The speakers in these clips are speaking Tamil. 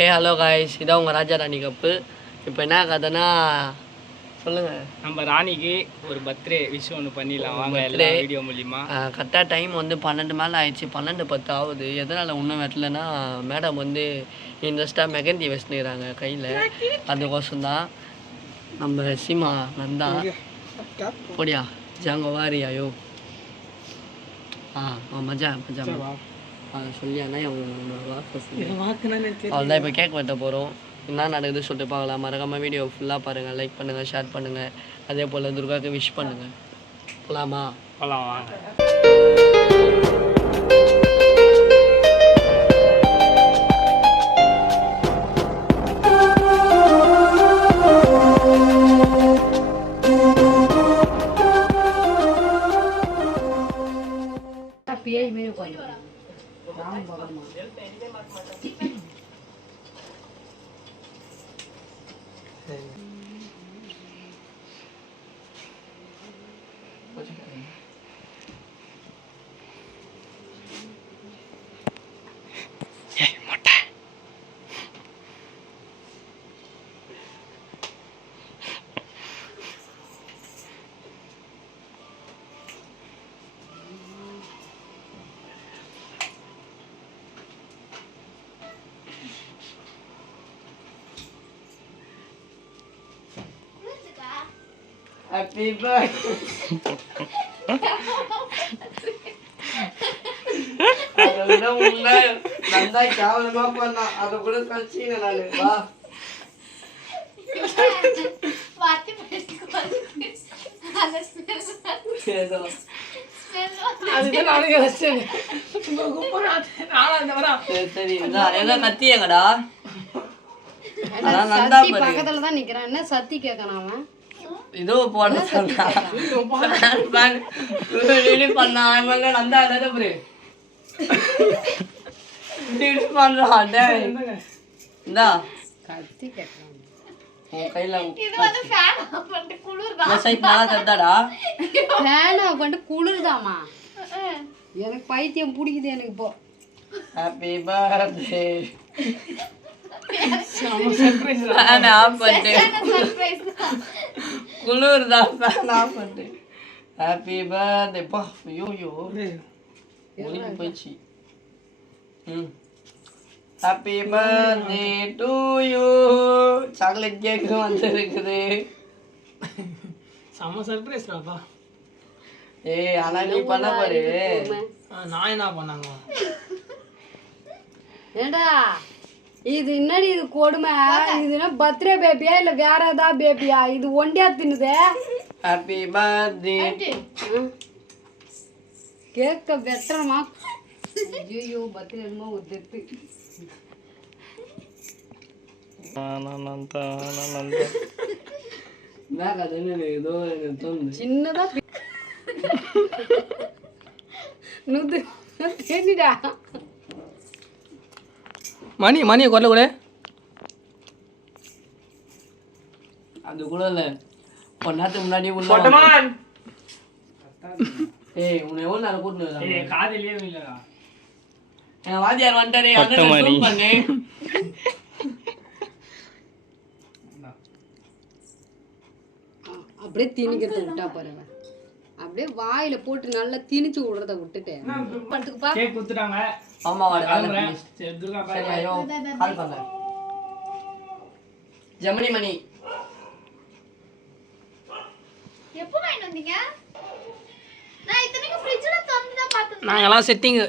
ஹே ஹலோ காய்ஸ், இதான் உங்கள் ராஜா ராணி கப்பு. இப்போ என்ன கதைன்னா சொல்லுங்கள். நம்ம ராணிக்கு ஒரு பர்த்டே விஷ் ஒன்று பண்ணிடலாம் வாங்க, எல்லா வீடியோ மூலிமா. கரெக்டாக டைம் வந்து 12 மேலே ஆயிடுச்சு, 12:10 ஆகுது. எதனால் இன்னும் வெட்டலைன்னா மேடம் வந்து இன்ட்ரெஸ்ட்டாக மெகந்தி வச்சுனுக்கிறாங்க கையில். அதுக்கோசம் தான் நம்ம சீமா நந்தா போடியா ஜாங்க வாரியாயோ மஜா மஜா சொல்லியாண்ணா அவ்வளோதான். இப்போ கேக் வெட்ட போகிறோம். என்ன நடக்குது சொல்லிட்டு பார்க்கலாம். மறக்காமல் வீடியோ ஃபுல்லாக பாருங்கள், லைக் பண்ணுங்கள், ஷேர் பண்ணுங்கள். அதே போல் துர்காவுக்கு விஷ் பண்ணுங்கள். போகலாமா? போகலாம் வாங்க. Happy birthday. அதை விட முன்னே நல்லா கேவலமா பண்ணா, அதை கூட கழிச்சிங்க நானு. வா சரி, எங்க கத்தி எங்கடா? பக்கத்துல தான் நிக்கிறான். என்ன சத்தி கேட்கணும் அவன்? இதோ போட சொன்னா பண்ணா நந்தா புரி பண்றான். இந்தா கத்தி கேட்கறான் உன் கையில தந்தாடா. ஃபேன் ஆஃப் பண்ணிட்டு குளிர்தாமா. எனக்கு பைத்தியம் பிடிக்குது எனக்கு இப்போ. Happy birthday. குளிர் தான் ஃபேன் ஆஃப் பண்ணிட்டு. Happy birthday. பா ஐயோ ஒளிக்கு போயிடுச்சு. Happy birthday to you. Chocolate கேக்கு வந்துருக்குது. செம்ம சர்ப்ரைஸ்டாப்பா. ஏய் ஆனா நீ பண்ண பாரு. நான் என்ன பண்ணாங்க? ஏண்டா இது என்னடி இது கொடுமை? இதுனா பர்த்டே பேபியா இல்ல வேற ஏதாவது பேபியா? இது ஒண்டியா தின்னுதே. Happy birthday. கேக்க வெட்டறமா? ஐயோ பர்த்டே என்னமோ உதத்து. சின்னதா நுது தேனிடா. மணியை கொல்ல கூட அது கூட இல்ல. கொஞ்ச நேரத்துக்கு முன்னாடி ஏய் உன்னை எவ்வளவு நேரம் கூட்டினு காதலியே இல்லடா. என் வாத்தியார் வந்துட்டாரு. அதான் பண்ணு. அப்படியே திணிக்கிறத விட்டா பாருங்க. அப்படியே வாயில போட்டு நல்லா திணிச்சு விடுறத விட்டுட்டு பட்டுக்குப்பா. கேக் குத்துட்டாங்க. ஆமா சரி துர்கா சரி ஐயோ கால் பண்ண. ஜெமினி மணி எப்போ வாங்கிட்டு வந்தீங்க? நான் இத்தனைக்கு ஃப்ரிட்ஜ்ல திறந்து தான் பார்த்தேன். நாங்கலாம் செட்டிங்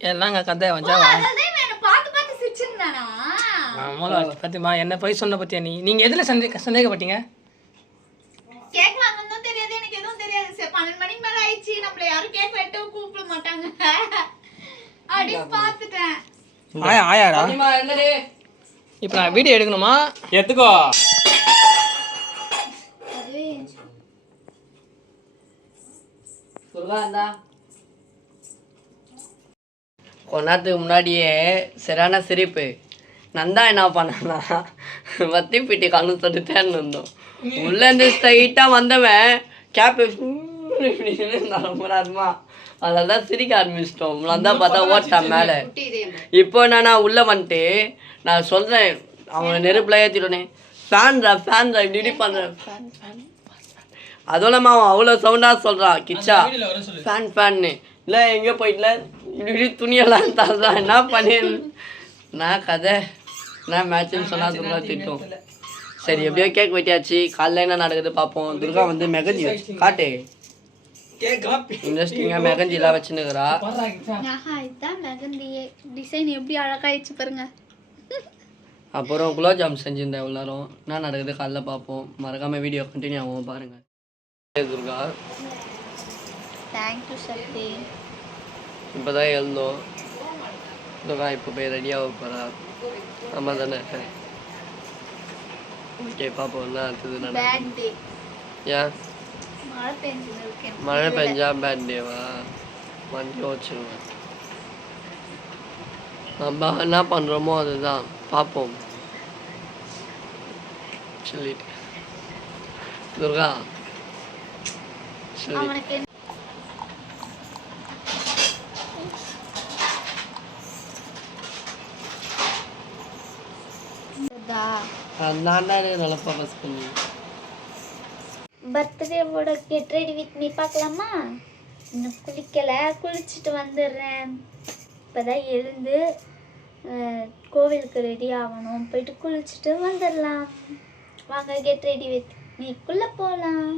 எல்லாங்க கதை வச்சாவா? அதே நான் பார்த்து சிரிச்சிருந்தானா? ஆமால பாத்திமா என்ன போய் சொன்ன பத்தியா நீ? நீங்க எதுல சந்தேகப்பட்டீங்க? கேக் வாங்கணும் தெரியாது, எனக்கு எதுவும் தெரியாது. 12 மணிக்கு மேல ஆயிடுச்சு, நம்மள யாரும் கேக் வெட்ட கூப்பிட மாட்டாங்க அப்படி பார்த்துட்டேன். ஆயாடா அனிமா என்னடே? இப்போ நான் வீடியோ எடுக்கணுமா? எடுத்துக்கோ. சொல்லுவாண்டா. கொஞ்ச நேரத்துக்கு முன்னாடியே சரியான சிரிப்பு. நந்தா என்ன பண்ணா, வத்தி பிட்டி கண்ணு தொட்டு தேர்ந்து வந்தோம். உள்ளேருந்து ஸ்ட்ரைட்டாக வந்தவன் கேப் இப்படின்னு இருந்தாலுமா அதனால தான் சிரிக்க ஆரம்பிச்சிட்டோம். நான் தான் பார்த்தா ஓட்டான் மேலே. இப்போ நான் உள்ளே வந்துட்டு நான் சொல்கிறேன், அவனை நெருப்பில் ஏற்றிட்டோன்னே ஃபேன்ரா இப்படி இப்படி பண்ணுறேன். அதுவும் இல்லாமல் அவன் அவ்வளோ சவுண்டாக சொல்கிறான், கிச்சா ஃபேன்னு. இல்லை எங்கே போயிட்டல இப்படி துணியெல்லாம் தர்றான். என்ன பண்ணி நான் கதை நான் மேட்சுன்னு சொன்னால் துர்கா திட்டும். சரி எப்படியோ கேக் வெட்டியாச்சு. காலைல என்ன நடக்குது பார்ப்போம். துர்கா வந்து மெகந்தி காட்டு இன்ட்ரெஸ்டிங்காக மெகந்திலாம் வச்சுன்னுக்குறா. இதுதான் மெகந்தியே. டிசைன் எப்படி அழகாயிடுச்சு பாருங்க. அப்புறம் குலோப்ஜாம் செஞ்சுருந்தேன் எவ்வளோ நேரம். என்ன நடக்குது காலைல பார்ப்போம். மறக்காமல் வீடியோ கண்டினியூ ஆகும் பாருங்கள். துர்கா தேங்க்யூ சக்தி. இப்போ தான் எழுந்தோம். துர்கா இப்போ போய் ரெடியாக போகிறா. ஆமாம் தானே? ஓகே பார்ப்போம் என்ன அடுத்தது நடக்குது. Bad day. ஏன் மழை பெஞ்சுன்னு இருக்கேன். மழை பெஞ்சா பேட் டேவா? வண்டி வச்சுருவேன். நம்ம என்ன பண்ணுறோமோ அதுதான் பார்ப்போம் சொல்லிட்டு. துர்கா சரி அவனுக்கு நான் தான் நல்லா ஃபோக்கஸ் பண்ணி பர்த்டேவோட கெட் ரெடி வித் மீ பார்க்கலாமா? இன்னும் குளிக்கலை, குளிச்சுட்டு வந்துடுறேன். இப்போதான் எழுந்து கோவிலுக்கு ரெடி ஆகணும். போயிட்டு குளிச்சுட்டு வந்துடலாம். வாங்க கெட் ரெடி வித் மீக்குள்ளே போகலாம்.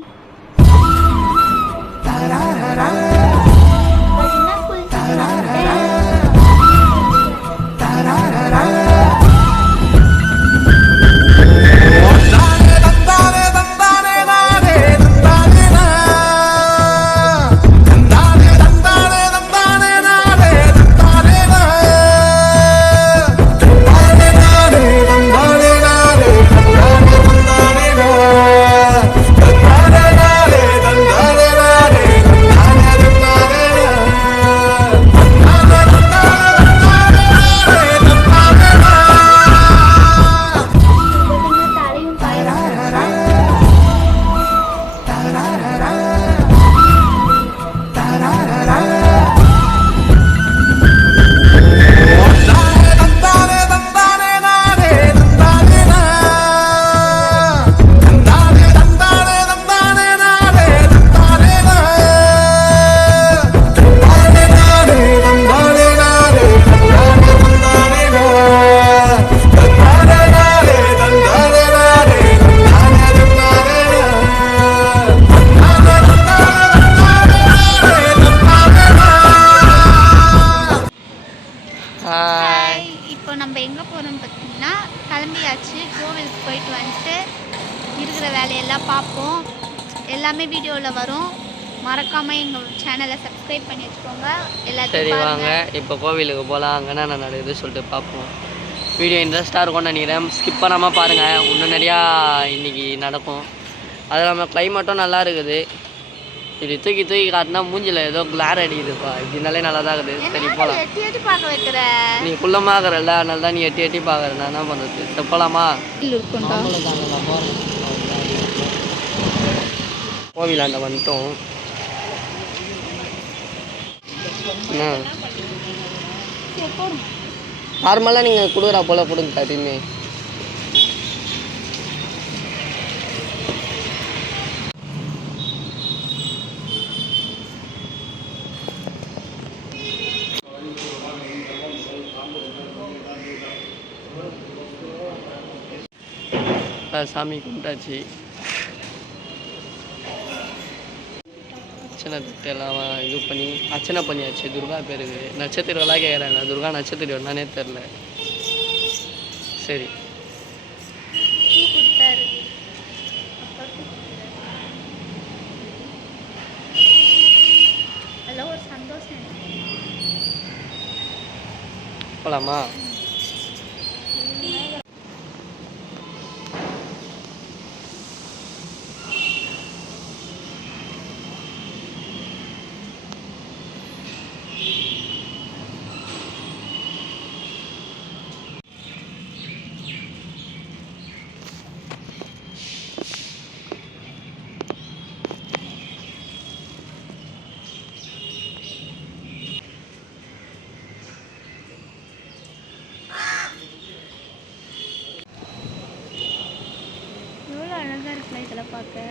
இப்போ நம்ம எங்கே போகிறோம் பார்த்தீங்கன்னா, கிளம்பியாச்சு. கோவிலுக்கு போயிட்டு வந்துட்டு இருக்கிற வேலையெல்லாம் பார்ப்போம். எல்லாமே வீடியோவில் வரும். மறக்காமல் எங்கள் சேனலை சப்ஸ்கிரைப் பண்ணி வச்சுக்கோங்க. சரி எல்லாத்தையும் வாங்க இப்போ கோவிலுக்கு போகலாம். அங்கே என்ன நடக்குது சொல்லிட்டு பார்ப்போம். வீடியோ இன்ட்ரெஸ்ட்டாக இருக்கும்னு நினைக்கிறேன். ஸ்கிப் பண்ணாமல் பாருங்கள். இன்னும் நிறையா இன்றைக்கி நடக்கும். அது இல்லாமல் கிளைமேட்டும் நல்லா இருக்குது. இப்படி தூக்கி காட்டினா மூஞ்சில் ஏதோ கிளார் அடிக்குதுப்பா. இப்படினாலே நல்லா தான் இருக்குது. சரி போகலாம். எட்டி எட்டி பார்க்க வைக்கிற நீ குள்ளமாகறல்ல, அதனால தான் நீ எட்டி எட்டி பார்க்குற. நான் என்ன பண்ணுறது? சரி போகலாமா? கோவிலாண்ட வந்துட்டோம். என்ன நார்மலாக நீங்கள் கொடுக்குறா போல் கொடுங்க அப்படின்னு. சாமி கும்பிட்டாச்சு. அர்ச்சனை தட்டெல்லாம் இது பண்ணி அர்ச்சனை பண்ணியாச்சு. துர்கா பேருக்கு நட்சத்திரம்லாம் கேட்குறாங்க. துர்கா நட்சத்திரம் என்னன்னே தெரில. சரி ஒரு சந்தோஷம். போகலாமா? இதில் பார்க்க.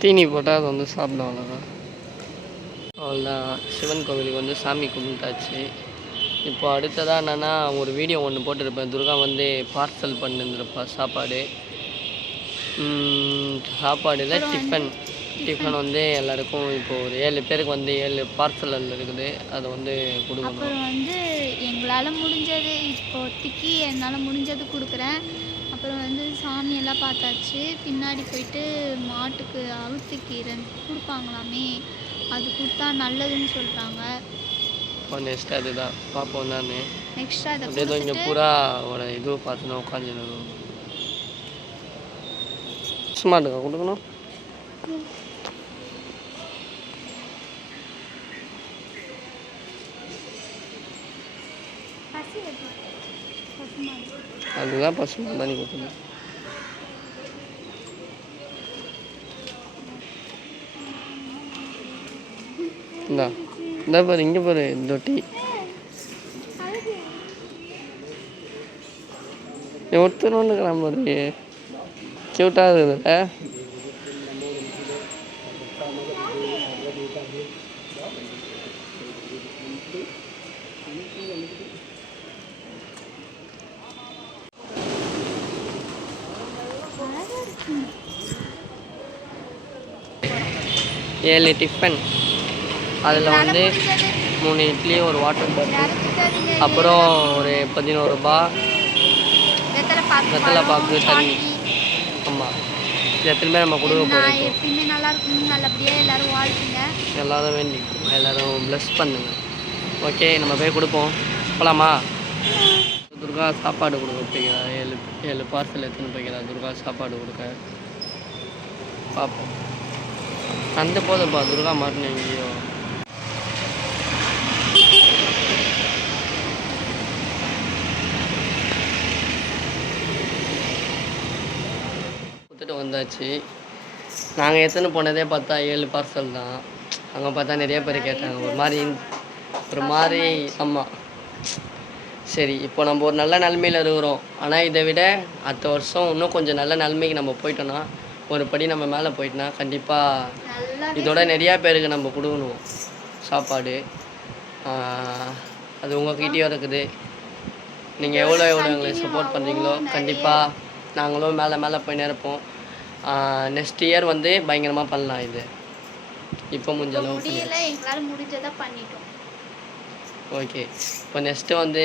தீனி போட்டால் அது வந்து சாப்பிடும் அவ்வளோதான். அவ்வளோதான், சிவன் கோவிலுக்கு வந்து சாமி கும்பிட்டாச்சு. இப்போ அடுத்ததாக என்னென்னா ஒரு வீடியோ ஒன்று போட்டிருப்பேன். துர்கா வந்து பார்சல் பண்ணிருந்துருப்பா சாப்பாடு. சாப்பாடில் டிஃபன் வந்து எல்லாருக்கும் இப்போது ஒரு 7 பேருக்கு வந்து 7 பார்சல் இருக்குது. அதை வந்து கொடுக்கணும். அப்புறம் வந்து எங்களால் முடிஞ்சது இப்போதைக்கு என்னால் முடிஞ்சது கொடுக்குறேன். அப்புறம் வந்து சாமியெல்லாம் பார்த்தாச்சு. பின்னாடி போயிட்டு மாட்டுக்கு அவுத்துக்கீரை கொடுப்பாங்களாமே, அது கொடுத்தா நல்லதுன்னு சொல்கிறாங்க. இப்போ நெக்ஸ்ட் அதுதான் பார்ப்போம். நான் நெக்ஸ்ட்டாக அதை அப்படியே இங்கே பூராவோட இது பார்த்துனா உட்காந்துருக்கோம். சும்மாட்டுக்கா கொடுக்கணும். அதுதான் பசுமா தண்ணி கொடுக்கணும். இந்த பாரு, இங்கே பாரு, தொட்டி ஒருத்தர் ஒன்றுக்கிறான் பாரு, கியூட்டாக இருக்குதுல்ல. ஏழு டிஃபன், அதில் வந்து 3 இட்லி, ஒரு வாட்டர் பாட்டில், அப்புறம் ஒரு 11 ரூபா வெத்தலை பாக்கு, தண்ணி. ஆமாம், இது எத்தனை நம்ம கொடுக்க போகிறோம். எப்பயுமே நல்லா இருக்கணும், நல்லபடியாக எல்லாரும் வாழ்த்துங்க. எல்லாரும் வேண்டிக்கும், எல்லாரும் ப்ளஸ் பண்ணுங்க. ஓகே, நம்ம போய் கொடுப்போம். போகலாமா? துர்கா சாப்பாடு கொடுக்க போய்க்கிறா. 7 பார்சல் எடுத்துன்னு போய்க்கிறா துர்கா சாப்பாடு கொடுக்க. பார்ப்போம். அந்த போதும்ப்பா, துர்கா மாட்டின எங்கேயோ. கொடுத்துட்டு வந்தாச்சு. நாங்கள் எத்தனை போனதே பார்த்தா 7 பார்சல் தான். அங்கே பார்த்தா நிறைய பேர் கேட்டாங்க. ஒரு மாதிரி ஆமாம். சரி, இப்போ நம்ம ஒரு நல்ல நிலமையில் இருக்கிறோம். ஆனால் இதை விட அடுத்த வருஷம் இன்னும் கொஞ்சம் நல்ல நிலமைக்கு நம்ம போயிட்டோன்னா, ஒரு படி நம்ம மேலே போயிட்டோன்னா கண்டிப்பாக இதோட நிறையா பேருக்கு நம்ம கொடுக்கணும் சாப்பாடு. அது உங்கள்கிட்டயும் இருக்குது. நீங்கள் எவ்வளோ எங்களை சப்போர்ட் பண்ணுறீங்களோ கண்டிப்பாக நாங்களும் மேலே போய் நிற்போம். நெக்ஸ்ட் இயர் வந்து பயங்கரமாக பண்ணலாம். இது இப்போ முடிஞ்ச அளவுக்கு எங்களால் முடிஞ்சதை பண்ணிட்டோம். ஓகே, இப்போ நெக்ஸ்ட்டு வந்து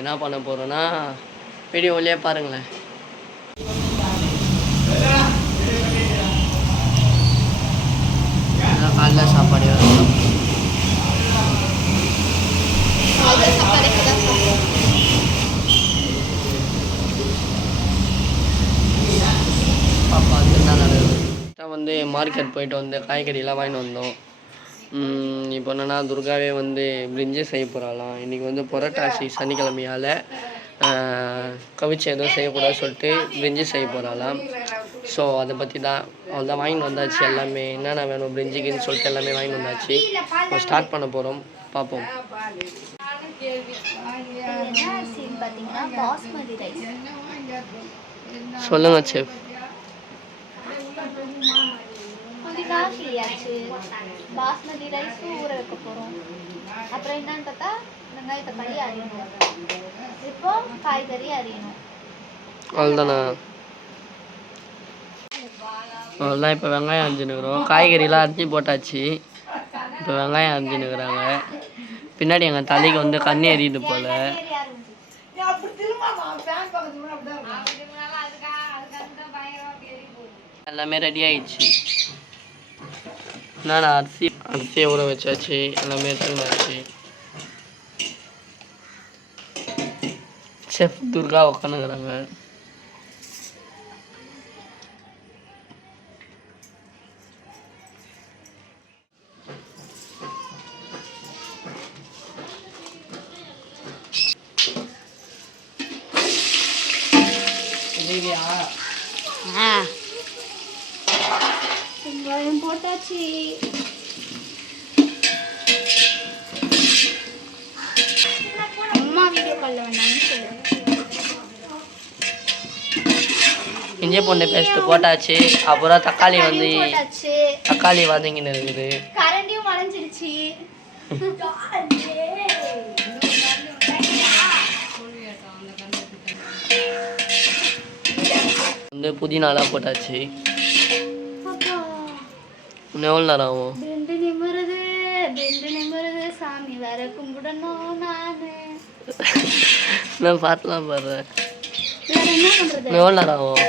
என்ன பண்ண போகிறோன்னா வீடியோவிலே பாருங்களேன். காலைல சாப்பாடு பாப்பா வந்து மார்க்கெட் போயிட்டு வந்து காய்கறியெல்லாம் வாங்கிட்டு வந்தோம். இப்போ என்னென்னா துர்காவே வந்து பிரிஞ்சு செய்ய போகிறாளாம். இன்றைக்கி வந்து புரட்டாசி சனிக்கிழமையால் கவிச்சு எதுவும் செய்யக்கூடாதுன்னு சொல்லிட்டு பிரிஞ்சு செய்ய போகிறாளாம். ஸோ அதை பற்றி தான் அவள் தான் வாங்கிட்டு வந்தாச்சு. எல்லாமே என்னென்ன வேணும் பிரிஞ்சுக்குன்னு சொல்லிட்டு எல்லாமே வாங்கிட்டு வந்தாச்சு. இப்போ ஸ்டார்ட் பண்ண போகிறோம், பார்ப்போம். சொல்லுங்க செஃப். பாஸ்மதி ரைஸ் ஊற வைக்க போகிறோம். அப்புறம் என்னன்னு பார்த்தா வெங்காயத்தை தக்காளி அரியணும். இப்போ காய்கறி அரியணும். அவ்வளோதானா? அவ்வளோதான். இப்போ வெங்காயம் அரிஞ்சுன்னுக்குறோம். காய்கறிலாம் அரிஞ்சு போட்டாச்சு. இப்போ வெங்காயம் அரிஞ்சுன்னுக்குறாங்க. பின்னாடி எங்கள் தலைக்கு வந்து கண்ணி எரியுது போல். எல்லாமே ரெடி ஆயிடுச்சு. நான் அரிசியை ஊற வச்சாச்சு. எல்லாமே எடுத்துனாச்சு. செஃப் துர்கா உட்காந்துக்கிறாங்க. வெங்காயம் போட்டாச்சு. அம்மா வீடியோ காலில் வேணாம்னு சொல்லுங்க. இஞ்சி பூண்டு பேஸ்ட் போட்டாச்சு. அப்புறம் தக்காளி வந்து போட்டாச்சு. தக்காளி வதங்கின்னு இருக்குது. கரண்டியும் வளைஞ்சிடுச்சு. வந்து புதினாலாம் போட்டாச்சு. இன்னும் எவ்வளோ நேரம் ஆகும்? பெண்டு நிமிருது சாமி வேற கும்பிடணும் நானு. நான் பார்த்துலாம் பாடுறேன். வேற என்ன பண்றது? இன்னும் எவ்வளோ நேரம் ஆகும்?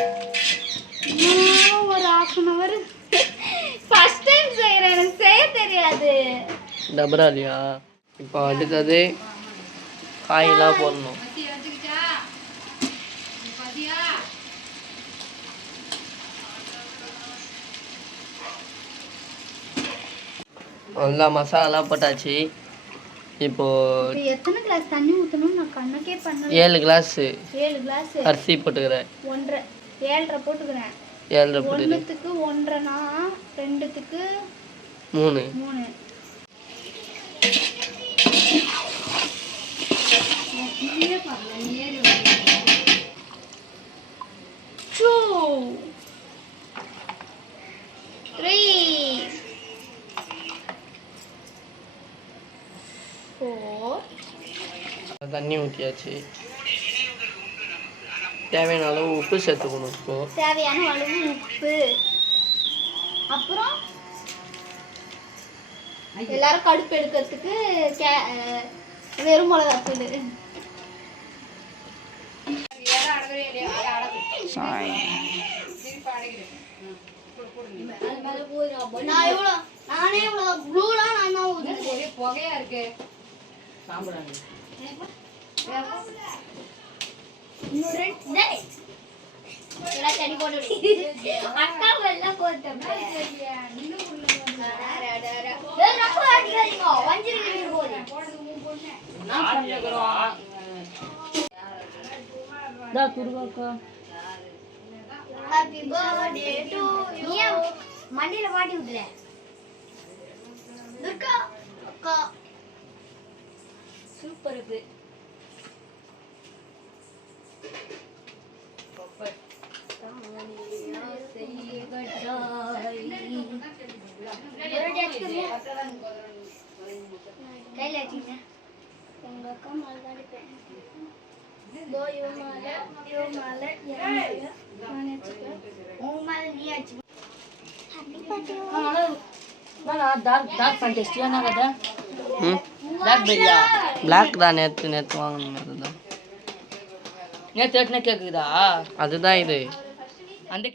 இன்னும் ஒரு 1/2 hour. ஃபர்ஸ்ட் டைம் செய்யறேன், எனக்கு செய்ய தெரியாது. டபரா இல்லையா? இப்போ அடுத்தது காயெல்லாம் போடணும். நல்லா மசாலாலாம் போட்டாச்சு. இப்போ இப்போ எத்தனை கிளாஸ் தண்ணி ஊற்றணும் நான் கணக்கே பண்ணல. 7 கிளாஸ் 7 கிளாஸ் அரிசி போட்டுக்கிறேன். 1.5 7.5 போட்டுக்கிறேன். 7 போட்டு ஒன்றுத்துக்கு 1.5னா 2த்துக்கு 3. 3. தண்ணி ஊற்றியாச்சு. தேவையான அளவு உப்பு சேர்த்துக்கணும். இப்போ தேவையான அளவு உப்பு. அப்புறம் எல்லாரும் கடுப்பு எடுக்கிறதுக்கு வெறும் மிளகாத்தூள். நானே இவ்வளோ ப்ளூலாம் நான் தான் ஊற்றுறேன். புகையா இருக்கு. எல்லாம் தண்ணி போட்டு அக்கா எல்லாம் போட்டேன். மண்ணில மாட்டி விட்டுற துர்கா அக்கா. சூப்பர் இருக்கு. கையில வச்சுங்க. எங்க அக்கா மாலை தான் அடிப்பேன். இவ மாலை நான் வச்சுக்கேன். உன் மாலை நீ வச்சுக்க. டார்க் ஃபேண்டஸ்டியா என்ன கதை? பிளாக்பெரியா? பிளாக் தான் நேற்று வாங்கணும். அதுதான் நேற்று எட்டுனா கேட்குதா? அதுதான் இது. அந்த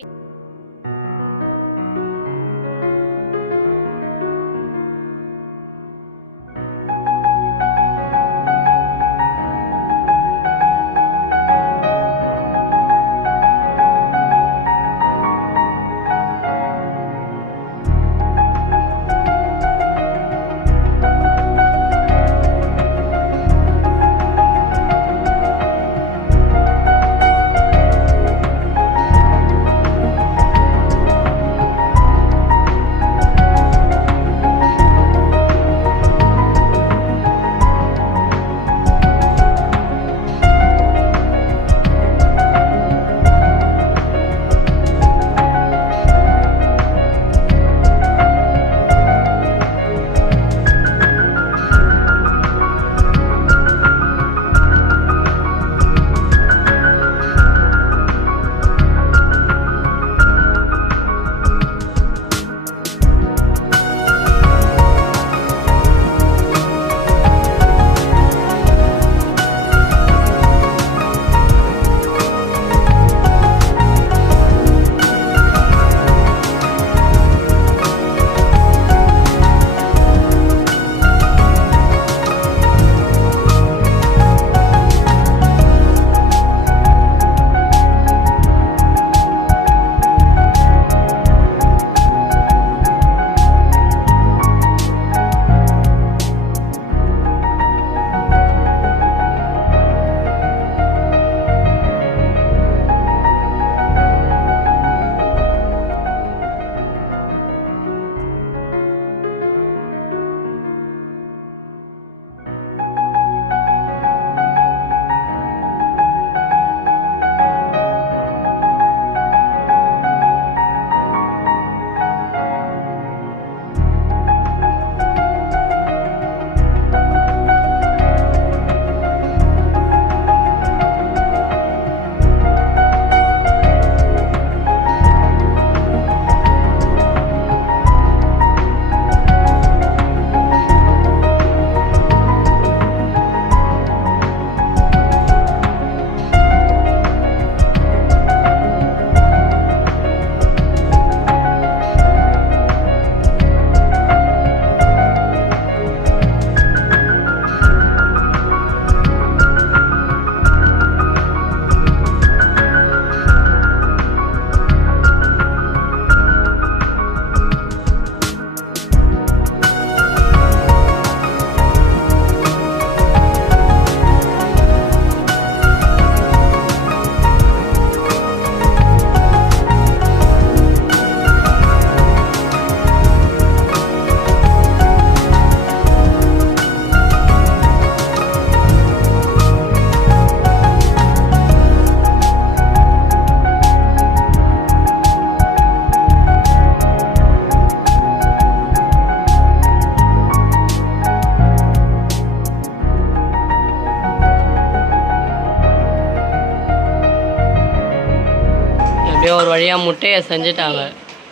அப்படியே ஒரு வழியாக முட்டையை செஞ்சுட்டாங்க.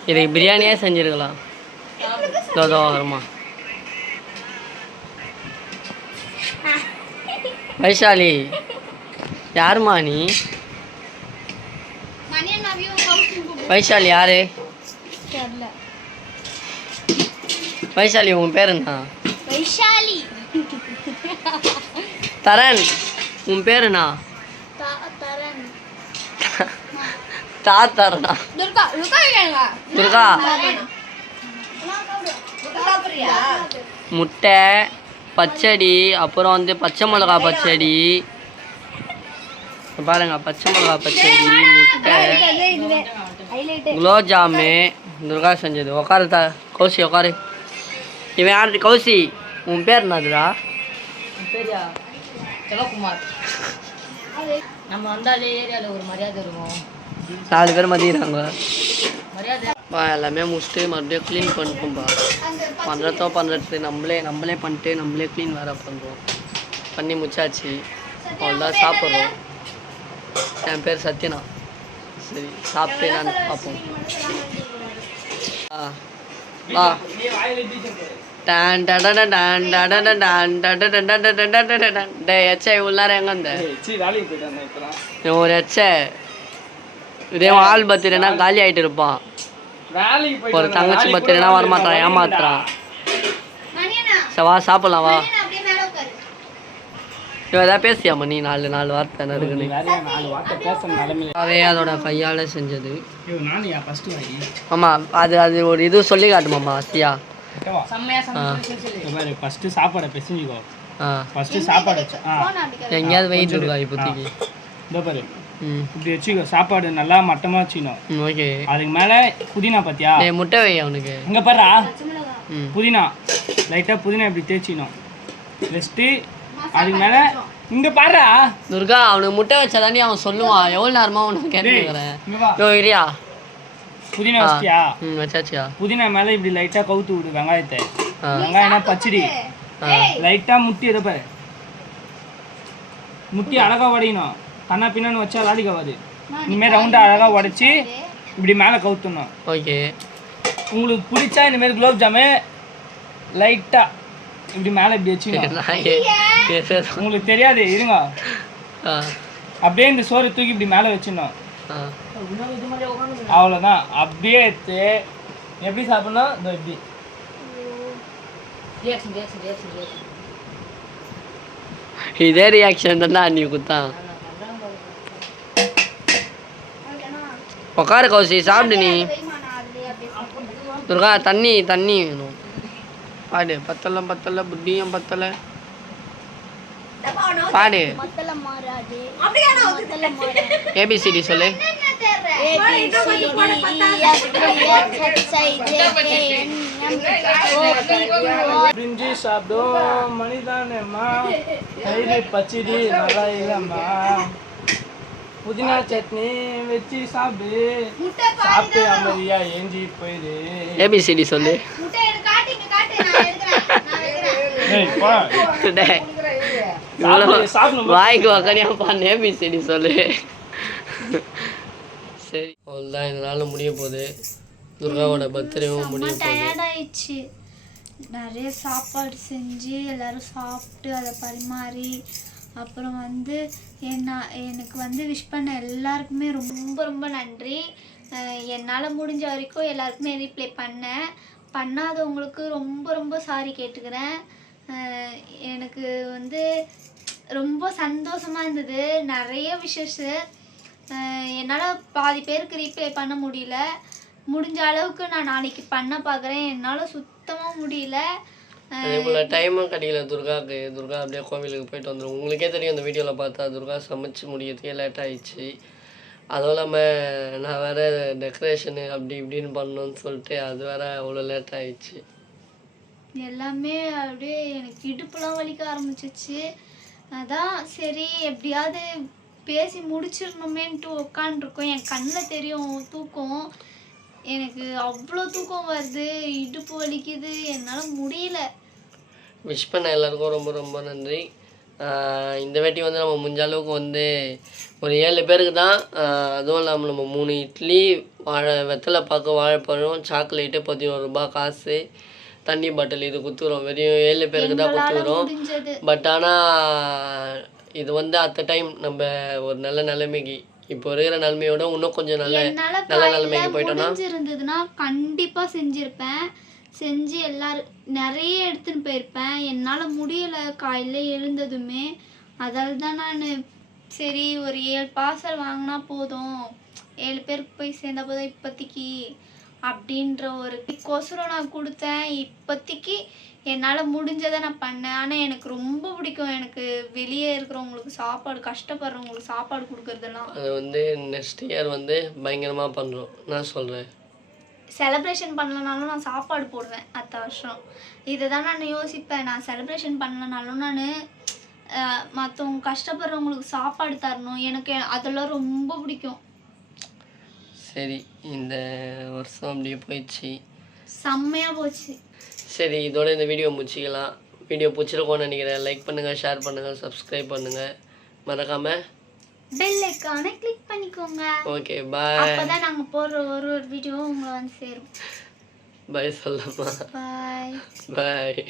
இதுக்கு பிரியாணியே செஞ்சுருக்கலாம். தோ வருமா வைஷாலி, யாருமா நீ? வைஷாலி யாரு? வைஷாலி உன் பேர் என்ன? வைஷாலி. தரன் உன் பேர் என்ன? தரன். தரனா? துர்கா. முட்டை பச்சடி, அப்புறம் வந்து பச்சை மிளகா பச்சடி பாருங்க, பச்சை மிளகா பச்சடி, முட்டை, குலோப் ஜாமு துர்கா செஞ்சது. உக்காரு கௌசி உக்காரு. இவன் யாரு? கௌசி உன் பேர் என்னதுடா? சரியா சிவகுமார். நம்ம வந்தாலே ஏரியாவில் ஒரு மரியாதை இருக்கும். 4 பேர் மதிக்கிறாங்க. மரியாதை எல்லாமே முடிச்சுட்டு மறுபடியும் க்ளீன் பண்ணிட்டோம்பா. பண்ணுறது நம்மளே பண்ணிட்டு நம்மளே க்ளீன் வேறு பண்ணுறோம். பண்ணி முடிச்சாச்சு. அவ்வளோதான் சாப்பிட்றோம். என் பேர் சத்யனா. சரி சாப்பிட்டு நான் பார்ப்போம். எச்சா இவ்வளோ நேரம் எங்கே இருந்த? ஒரு எச்சை இதே ஆள் பத்திரனா காலி ஆகிட்டு இருப்பான். ஒரு தங்கச்சி பத்திரனா வரமாட்டான், ஏமாத்துறான். சரி வா சாப்பிடலாம் வா. இவன் எதாவது பேசியாமா நீ? 4 வார்த்தை இருக்குன்னு. அதே அதோட கையால் செஞ்சது. ஆமாம், அது ஒரு இது சொல்லி காட்டுமாம்மா ஆசியா. எங்கேயாவது வெயிட் இருக்கா இப்போதைக்கு? இப்படி வச்சுக்கோ. சாப்பாடு நல்லா மட்டமாக வச்சுக்கணும். ஓகே. அதுக்கு மேலே புதினா பார்த்தியா? முட்டை வை அவனுக்கு. இங்கே பாரு புதினா லைட்டாக புதினா இப்படி தேய்ச்சிக்கணும். வச்சுட்டு அதுக்கு மேலே இங்கே பாரு துர்கா, அவனுக்கு முட்டை வச்சாதானே அவன் சொல்லுவான். எவ்வளோ நேரமா உனக்கு கேட்டுக்கிறேன். இரியா புதினா வச்சியா? வச்சாச்சியா? புதினா மேலே இப்படி லைட்டாக கவுத்து விடு. வெங்காயத்தை வெங்காயம்னா பச்சடி லைட்டாக முட்டி எதை பாரு. முட்டி அழகாக உடையணும். கண்ணா பின்னான்னு வச்சா லாலிக்காவாது. இனிமேல் ரவுண்டாக அழகாக உடச்சி இப்படி மேலே கவுத்துடணும். ஓகே. உங்களுக்கு பிடிச்சா இனிமேல் குலோப் ஜாமு லைட்டாக இப்படி மேலே இப்படி வச்சுக்கணும். உங்களுக்கு தெரியாது, இருங்க. அப்படியே இந்த சோறு தூக்கி இப்படி மேலே வச்சிடணும். அவ்வளோதான். அப்படியே எடுத்து எப்படி சாப்பிடணும்? இந்த இப்படி இதே ரியாக்ஷன் தான் நீ குத்தான். உக்காரு கௌசி, சாப்பிடு நீ. துர்கா தண்ணி வேணும். பாடு. பத்தலை புத்தியும் பத்தலை. பாடு. ஏபிசிடி சொல்லு. பிரிஞ்சி சாப்பிடும் மணிதானேம்மா. பச்சடி நல்லா இல்லைம்மா. புதினா சட்னி வச்சு சாப்பிடு. சாப்பிட்டு அமைதியா ஏஞ்சி போயிடு. ஏபிசிடி சொல்லு. வாய்க்கு வக்கனியா பண்ண ஏபிசிடி சொல்லு. சரி அவ்வளோதான். இதனால முடிய போகுது. துர்காவோட பர்த்டேவும் முடிய டயர்டாயிடுச்சு. நிறைய சாப்பாடு செஞ்சு எல்லாரும் சாப்பிட்டு அதை பரிமாறி அப்புறம் வந்து எனக்கு வந்து விஷ் பண்ண எல்லாருக்குமே ரொம்ப ரொம்ப நன்றி. என்னால் முடிஞ்ச வரைக்கும் எல்லாருக்குமே ரீப்ளே பண்ணாதவங்களுக்கு ரொம்ப ரொம்ப சாரி கேட்டுக்கிறேன். எனக்கு வந்து ரொம்ப சந்தோஷமாக இருந்தது. நிறைய விஷஸ் என்னால் பாதி பேருக்கு ரீப்ளே பண்ண முடியல. முடிஞ்ச அளவுக்கு நான் நாளைக்கு பண்ண பார்க்குறேன். என்னால் சுத்தமாக முடியல. அதே போல் டைமும் கிடைக்கல துர்காவுக்கு. துர்கா அப்படியே கோவிலுக்கு போயிட்டு வந்துடும். உங்களுக்கே தெரியும் அந்த வீடியோவில் பார்த்தா துர்கா சமைச்சு முடியறதுக்கே லேட் ஆகிடுச்சு. அதுவும் இல்லாமல் நான் வேறு டெக்கரேஷனு அப்படி இப்படின்னு பண்ணணுன்னு சொல்லிட்டு அது வேறு அவ்வளோ லேட் ஆகிடுச்சு. எல்லாமே அப்படியே எனக்கு இடுப்புலாம் வலிக்க ஆரம்பிச்சிச்சு. அதான் சரி எப்படியாவது பேசி முடிச்சிடணுமேன்ட்டு உட்காண்ட்ருக்கோம். என் கண்ணில் தெரியும் தூக்கம். எனக்கு அவ்வளோ தூக்கம் வருது, இடுப்பு வலிக்குது, என்னால் முடியல. விஷ் பண்ண எல்லாருக்கும் ரொம்ப ரொம்ப நன்றி. இந்த வாட்டி வந்து நம்ம முடிஞ்ச அளவுக்கு வந்து ஒரு 7 பேருக்கு தான். அதுவும் இல்லாமல் நம்ம 3 இட்லி, வெத்தலை பாக்கு, வாழைப்பழம், சாக்லேட்டு, 11 ரூபாய் காசு, தண்ணி பாட்டில் இது கொடுத்துக்கிறோம். வெறும் 7 பேருக்கு தான் கொடுத்துக்கிறோம். பட் ஆனால் இது வந்து அட் டைம் நம்ம ஒரு நல்ல நிலைமைக்கு இப்போ இருக்கிற நிலைமையோட இன்னும் கொஞ்சம் நல்ல நிலைமைக்கு போயிட்டோம்னா இருந்ததுன்னா கண்டிப்பா செஞ்சிருப்பேன். செஞ்சு எல்லாரும் நிறைய எடுத்துன்னு போயிருப்பேன். என்னால் முடியலை காலையில் எழுந்ததுமே. அதால் தான் நான் சரி ஒரு 7 பார்சல் வாங்கினா போதும், 7 பேருக்கு போய் சேர்ந்தா போதும் இப்போதைக்கு அப்படின்ற ஒரு கொசரம் நான் கொடுத்தேன். இப்போதைக்கு என்னால் முடிஞ்சதை நான் பண்ணேன். ஆனால் எனக்கு ரொம்ப பிடிக்கும் எனக்கு வெளியே இருக்கிறவங்களுக்கு சாப்பாடு, கஷ்டப்படுறவங்களுக்கு சாப்பாடு கொடுக்குறதெல்லாம். அது வந்து நெக்ஸ்ட் இயர் வந்து பயங்கரமாக பண்ணுறோம். நான் சொல்கிறேன், செலிப்ரேஷன் பண்ணலனாலும் நான் சாப்பாடு போடுவேன் அடுத்த வருஷம். இதை தான் நான் யோசிப்பேன். நான் செலிப்ரேஷன் பண்ணலனாலும் நான் மற்றவங்க கஷ்டப்படுறவங்களுக்கு சாப்பாடு தரணும். எனக்கு அதெல்லாம் ரொம்ப பிடிக்கும். சரி, இந்த வருஷம் அப்படியே போயிடுச்சு, செம்மையாக போச்சு. சரி இதோட இந்த வீடியோ முடிச்சிக்கலாம். வீடியோ பிடிச்சிருக்கோன்னு நினைக்கிறேன். லைக் பண்ணுங்கள், ஷேர் பண்ணுங்கள், சப்ஸ்கிரைப் பண்ணுங்கள், மறக்காமல் பெல் ஐக்கானை கிளிக் பண்ணிக்கோங்க. Okay bye. அப்பதான் நாங்க போடுற ஒரு வீடியோவும் உங்களை வந்து சேரும். பாய் சொல்லமா. பாய் பாய்.